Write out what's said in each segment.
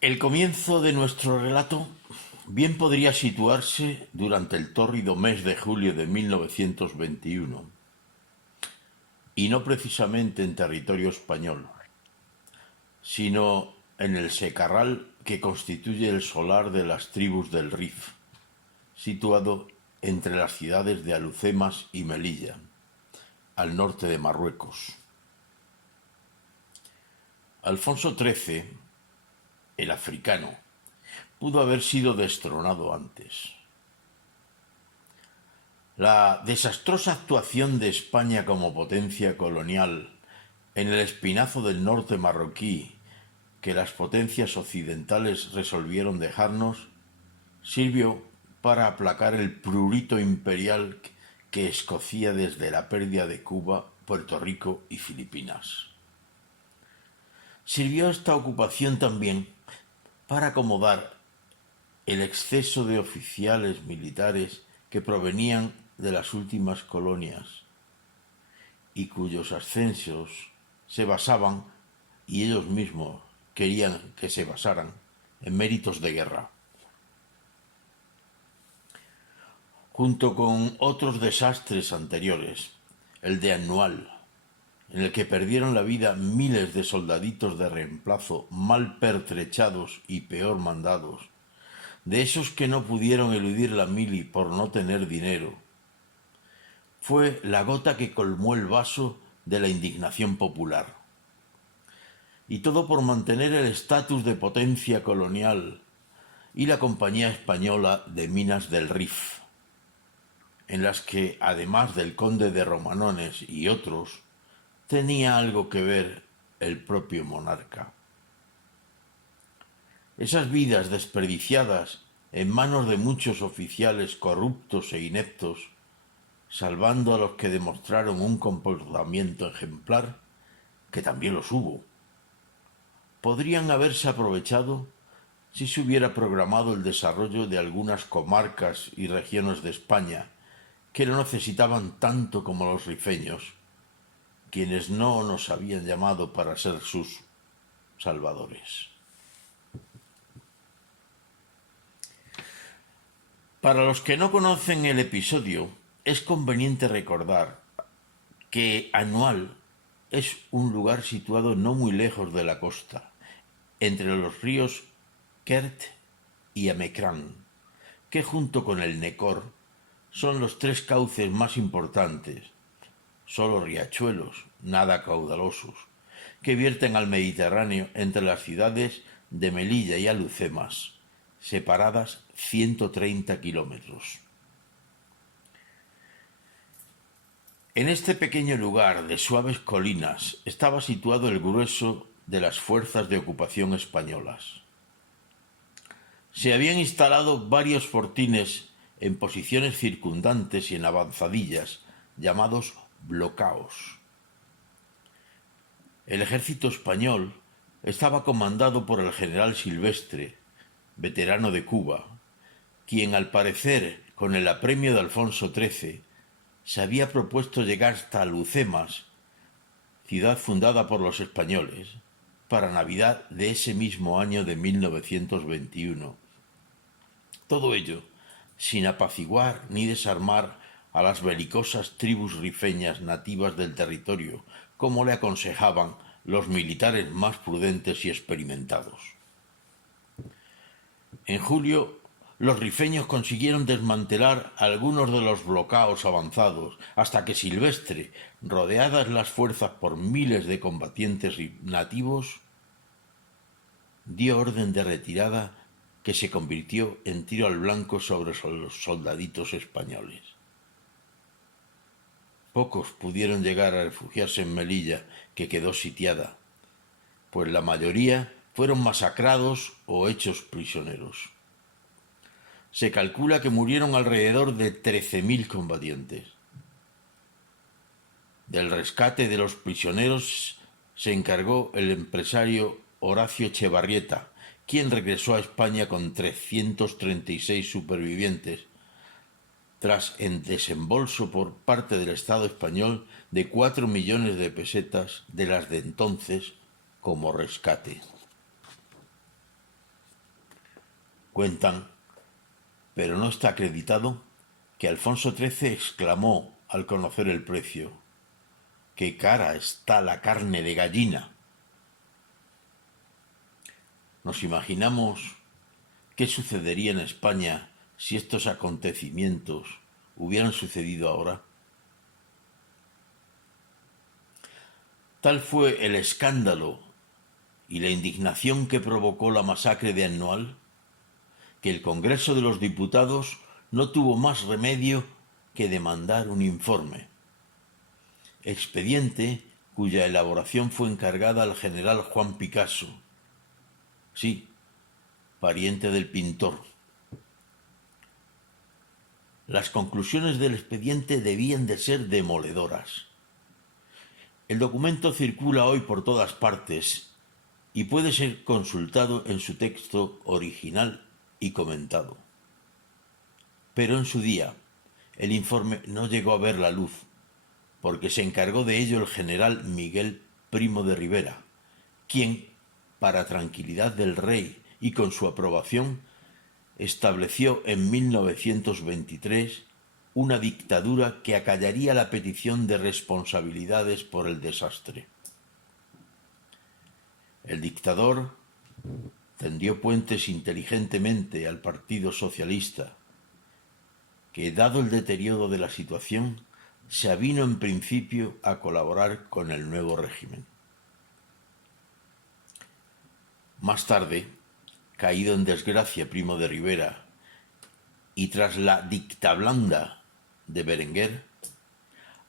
El comienzo de nuestro relato bien podría situarse durante el tórrido mes de julio de 1921, y no precisamente en territorio español, sino en el secarral que constituye el solar de las tribus del Rif, situado entre las ciudades de Alucemas y Melilla, al norte de Marruecos. Alfonso XIII, el africano, pudo haber sido destronado antes. La desastrosa actuación de España como potencia colonial en el espinazo del norte marroquí que las potencias occidentales resolvieron dejarnos sirvió para aplacar el prurito imperial que escocía desde la pérdida de Cuba, Puerto Rico y Filipinas. Sirvió esta ocupación también para acomodar el exceso de oficiales militares que provenían de las últimas colonias y cuyos ascensos se basaban, y ellos mismos querían que se basaran, en méritos de guerra. Junto con otros desastres anteriores, el de Anual, en el que perdieron la vida miles de soldaditos de reemplazo mal pertrechados y peor mandados, de esos que no pudieron eludir la mili por no tener dinero, fue la gota que colmó el vaso de la indignación popular. Y todo por mantener el estatus de potencia colonial y la Compañía Española de Minas del Rif, en las que, además del conde de Romanones y otros, tenía algo que ver el propio monarca. Esas vidas desperdiciadas en manos de muchos oficiales corruptos e ineptos, salvando a los que demostraron un comportamiento ejemplar, que también los hubo, podrían haberse aprovechado si se hubiera programado el desarrollo de algunas comarcas y regiones de España que lo necesitaban tanto como los rifeños, quienes no nos habían llamado para ser sus salvadores. Para los que no conocen el episodio, es conveniente recordar que Anual es un lugar situado no muy lejos de la costa, entre los ríos Quert y Amecrán, que junto con el Necor son los tres cauces más importantes, solo riachuelos, nada caudalosos, que vierten al Mediterráneo entre las ciudades de Melilla y Alucemas, separadas 130 kilómetros. En este pequeño lugar de suaves colinas estaba situado el grueso de las fuerzas de ocupación españolas. Se habían instalado varios fortines en posiciones circundantes y en avanzadillas, llamados blocaos. El ejército español estaba comandado por el general Silvestre, veterano de Cuba, quien al parecer, con el apremio de Alfonso XIII, se había propuesto llegar hasta Alucemas, ciudad fundada por los españoles, para Navidad de ese mismo año de 1921. Todo ello sin apaciguar ni desarmar a las belicosas tribus rifeñas nativas del territorio, como le aconsejaban los militares más prudentes y experimentados. En julio, los rifeños consiguieron desmantelar algunos de los blocaos avanzados, hasta que Silvestre, rodeadas las fuerzas por miles de combatientes nativos, dio orden de retirada que se convirtió en tiro al blanco sobre los soldaditos españoles. Pocos pudieron llegar a refugiarse en Melilla, que quedó sitiada, pues la mayoría fueron masacrados o hechos prisioneros. Se calcula que murieron alrededor de 13.000 combatientes. Del rescate de los prisioneros se encargó el empresario Horacio Echevarrieta, quien regresó a España con 336 supervivientes, tras el desembolso por parte del Estado español de 4 millones de pesetas de las de entonces como rescate. Cuentan, pero no está acreditado, que Alfonso XIII exclamó al conocer el precio: ¡qué cara está la carne de gallina! Nos imaginamos qué sucedería en España si estos acontecimientos hubieran sucedido ahora. Tal fue el escándalo y la indignación que provocó la masacre de Annual, que el Congreso de los Diputados no tuvo más remedio que demandar un informe. Expediente cuya elaboración fue encargada al general Juan Picasso, sí, pariente del pintor. Las conclusiones del expediente debían de ser demoledoras. El documento circula hoy por todas partes y puede ser consultado en su texto original y comentado. Pero en su día, el informe no llegó a ver la luz, porque se encargó de ello el general Miguel Primo de Rivera, quien, para tranquilidad del rey y con su aprobación, estableció en 1923 una dictadura que acallaría la petición de responsabilidades por el desastre. El dictador tendió puentes inteligentemente al Partido Socialista, que, dado el deterioro de la situación, se avino en principio a colaborar con el nuevo régimen. Más tarde, caído en desgracia Primo de Rivera, y tras la dictablanda de Berenguer,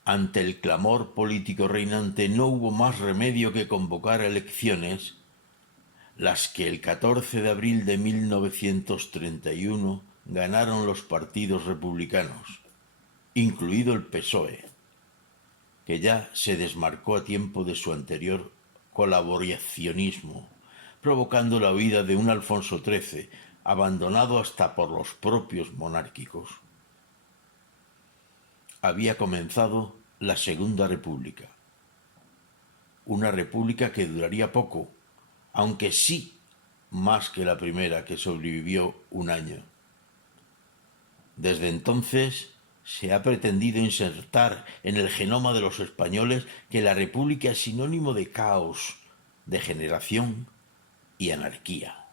ante el clamor político reinante no hubo más remedio que convocar elecciones, las que el 14 de abril de 1931 ganaron los partidos republicanos, incluido el PSOE, que ya se desmarcó a tiempo de su anterior colaboracionismo, provocando la huida de un Alfonso XIII, abandonado hasta por los propios monárquicos. Había comenzado la Segunda República, una república que duraría poco, aunque sí más que la primera, que sobrevivió un año. Desde entonces se ha pretendido insertar en el genoma de los españoles que la república es sinónimo de caos, degeneración y anarquía.